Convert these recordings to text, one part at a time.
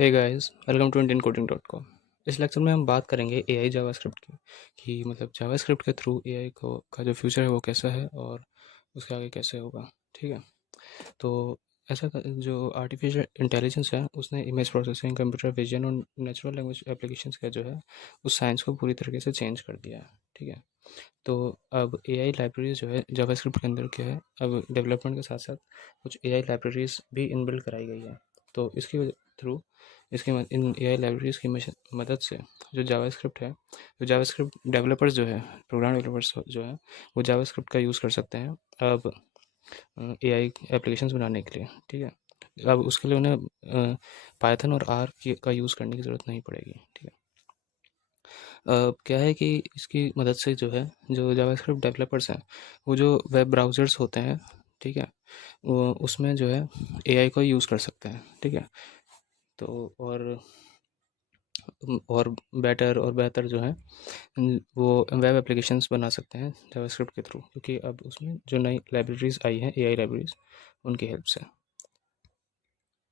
Hey guys, welcome to indianCoding.com। इस lecture में हम बात करेंगे एआई जावास्क्रिप्ट की कि मतलब जावास्क्रिप्ट के थ्रू एआई को का जो फ्यूचर है वो कैसा है और उसके आगे कैसे होगा। ठीक है, तो जो आर्टिफिशियल इंटेलिजेंस है उसने इमेज प्रोसेसिंग, कंप्यूटर विजन और नेचुरल लैंग्वेज एप्लीकेशंस का जो है उस साइंस को पूरी तरीके से चेंज कर दिया है। ठीक है, तो अब एआई लाइब्रेरीज जो है जावास्क्रिप्ट के अंदर क्या है, अब डेवलपमेंट के साथ साथ कुछ एआई लाइब्रेरीज भी इनबिल्ड कराई गई है। तो इसकी थ्रू इन एआई लाइब्रेरीज की मदद से जो जावास्क्रिप्ट है, जो जावास्क्रिप्ट डेवलपर्स जो है, प्रोग्राम डेवलपर्स जो है, वो जावास्क्रिप्ट का यूज़ कर सकते हैं अब एआई एप्लीकेशंस बनाने के लिए। ठीक है, अब उसके लिए उन्हें पाइथन और आर का यूज़ करने की ज़रूरत नहीं पड़ेगी। ठीक है, क्या है कि इसकी मदद से जो है, जो जावास्क्रिप्ट डेवलपर्स हैं, वो जो वेब ब्राउज़र्स होते हैं, ठीक है, वो उसमें जो है एआई को यूज़ कर सकते हैं। ठीक है, तो और बेटर और बेहतर जो है वो वेब एप्लीकेशंस बना सकते हैं जावास्क्रिप्ट के थ्रू, क्योंकि अब उसमें जो नई लाइब्रेरीज आई हैं एआई लाइब्रेरीज, उनकी हेल्प से।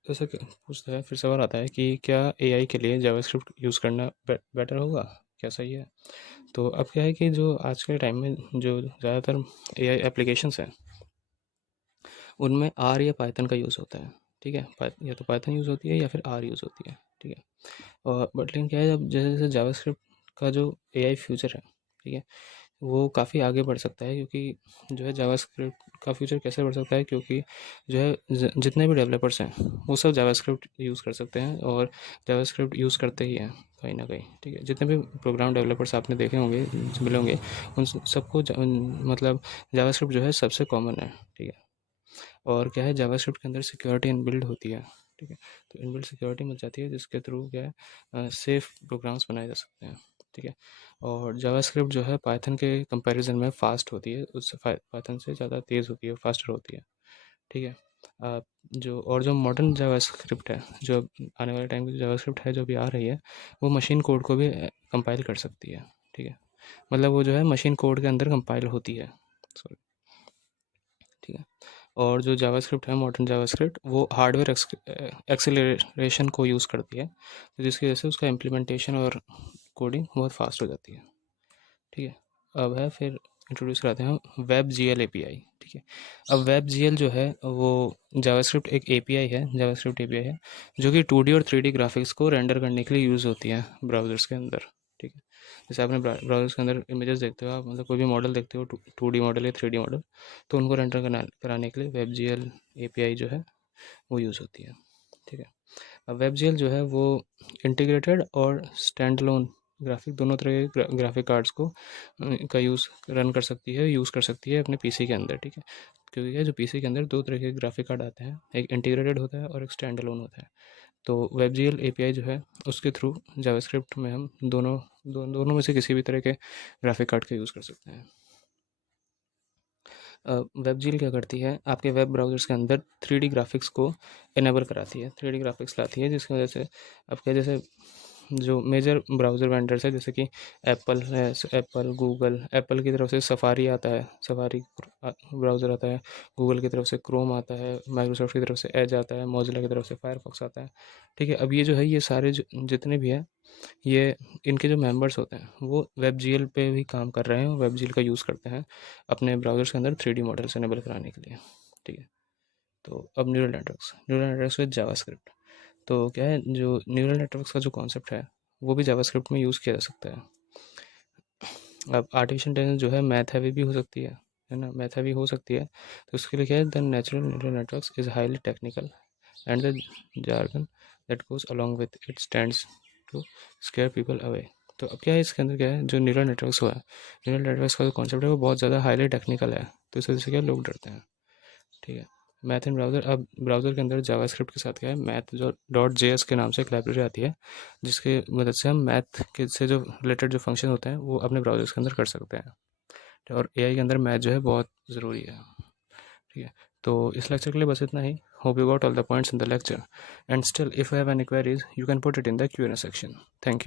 जैसे कि पूछता है, फिर सवाल आता है कि क्या एआई के लिए जावास्क्रिप्ट यूज़ करना बेटर होगा, क्या सही है? तो अब क्या है कि जो आज के टाइम में जो ज़्यादातर एआई एप्लीकेशंस हैं उनमें आर या पाइथन का यूज़ होता है। ठीक है, या तो पाइथन यूज़ होती है या फिर आर यूज़ होती है। ठीक है, और बट लेकिन क्या है, जब जैसे जैसे जावास्क्रिप्ट का जो एआई फ्यूचर है, ठीक है, वो काफ़ी आगे बढ़ सकता है, क्योंकि जो है जावास्क्रिप्ट का फ्यूचर कैसे बढ़ सकता है, क्योंकि जो है जितने भी डेवलपर्स हैं वो सब जावास्क्रिप्ट यूज़ कर सकते हैं और जावास्क्रिप्ट यूज़ करते ही हैं कहीं ना कहीं। ठीक है, जितने भी प्रोग्राम डेवलपर्स आपने देखे होंगे, मिले होंगे, उन सबको मतलब जावास्क्रिप्ट जो है सबसे कॉमन है। ठीक है, और क्या है, जावास्क्रिप्ट के अंदर सिक्योरिटी इनबिल्ड होती है। ठीक है, तो इनबिल्ड सिक्योरिटी मिल जाती है जिसके थ्रू क्या है सेफ प्रोग्राम्स बनाए जा सकते हैं। ठीक है, और जावास्क्रिप्ट जो है पाइथन के कंपैरिजन में फ़ास्ट होती है, उससे पाइथन से ज़्यादा तेज़ होती है, फास्टर होती है। ठीक है, जो मॉडर्न जावास्क्रिप्ट है, जो आने वाले टाइम की जावास्क्रिप्ट है जो भी आ रही है, वो मशीन कोड को भी कंपाइल कर सकती है। ठीक है, मतलब वो जो है मशीन कोड के अंदर कंपाइल होती है। सॉरी। ठीक है, और जो जावास्क्रिप्ट है, मॉडर्न जावास्क्रिप्ट, वो हार्डवेयर एक्सेलरेशन को यूज़ करती है, तो जिसकी वजह से उसका इम्प्लीमेंटेशन और कोडिंग बहुत फास्ट हो जाती है। ठीक है, अब है फिर इंट्रोड्यूस कराते हैं web G L A P I. ठीक है, अब वेब जी एल जो है वो जावास्क्रिप्ट एक ए पी आई है, जावास्क्रिप्ट ए पी आई है, जो कि 2D और 3D ग्राफिक्स को रेंडर करने के लिए यूज़ होती है ब्राउज़र्स के अंदर। ठीक है, जैसे आपने ब्राउज़र्स के अंदर इमेजेस देखते हो आप, मतलब कोई भी मॉडल देखते हो, 2D मॉडल या 3D मॉडल, तो उनको रेंडर कराने के लिए web G L A P I जो है वो यूज़ होती है। ठीक है, अब वेब जी एल जो है वो इंटीग्रेटेड और स्टैंड लोन ग्राफिक, दोनों तरह के ग्राफिक कार्ड्स को का यूज़ कर सकती है अपने पीसी के अंदर। ठीक है, क्योंकि क्या है, जो पीसी के अंदर दो तरह के ग्राफिक कार्ड आते हैं, एक इंटीग्रेटेड होता है और एक स्टैंड अलोन होता है। तो WebGL एपीआई जो है उसके थ्रू जावास्क्रिप्ट में हम दोनों में से किसी भी तरह के ग्राफिक कार्ड का यूज़ कर सकते हैं। WebGL क्या करती है, आपके वेब ब्राउज़र्स के अंदर 3D ग्राफिक्स को इनेबल कराती है, 3D ग्राफिक्स लाती है, जिसकी वजह से आपके जैसे जो मेजर ब्राउज़र वेंडर्स है, जैसे कि एप्पल है, एप्पल, गूगल, एप्पल की तरफ से सफारी आता है, सफारी ब्राउज़र आता है, गूगल की तरफ से क्रोम आता है, माइक्रोसॉफ्ट की तरफ से एज आता है, मोजिला की तरफ से फायरफॉक्स आता है। ठीक है, अब ये जो है, ये सारे जितने भी हैं, ये इनके जो मेंबर्स होते हैं वो वेब जी एल पे भी काम कर रहे हैं, वेब जी एल का यूज़ करते हैं अपने ब्राउज़र्स के अंदर 3D मॉडल्स इनेबल कराने के लिए। ठीक है, तो अब न्यूरल नेटवर्क्स विद जावास्क्रिप्ट। तो क्या है, जो न्यूरल नेटवर्क्स का जो कॉन्सेप्ट है वो भी जावास्क्रिप्ट में यूज़ किया जा सकता है। अब आर्टिफिशियल इंटेलिजेंस जो है मैथ हैवी भी हो सकती है ना, मैथ हैवी हो सकती है, तो उसके लिए क्या है, the natural neural networks is highly technical and the jargon that goes along with it stands to scare people away। तो अब क्या है, इसके अंदर क्या है, जो न्यूरल नेटवर्क्स हुआ है, न्यूरल नेटवर्क्स का जो कॉन्सेप्ट है वो बहुत ज़्यादा हाईली टेक्निकल है, तो इस वजह से क्या लोग डरते हैं। ठीक है, मैथ इन ब्राउज़र, अब ब्राउज़र के अंदर जावास्क्रिप्ट के साथ क्या है, मैथ जो .js के नाम से एक लाइब्रेरी आती है, जिसकी मदद से हम मैथ के से जो रिलेटेड जो फंक्शन होते हैं वो अपने ब्राउज़र्स के अंदर कर सकते हैं। और एआई के अंदर मैथ जो है बहुत ज़रूरी है। ठीक है, तो इस लेक्चर के लिए बस इतना ही। Hope you got all the points in the lecture, and still if you have any queries you can put it in the Q&A section. Thank you.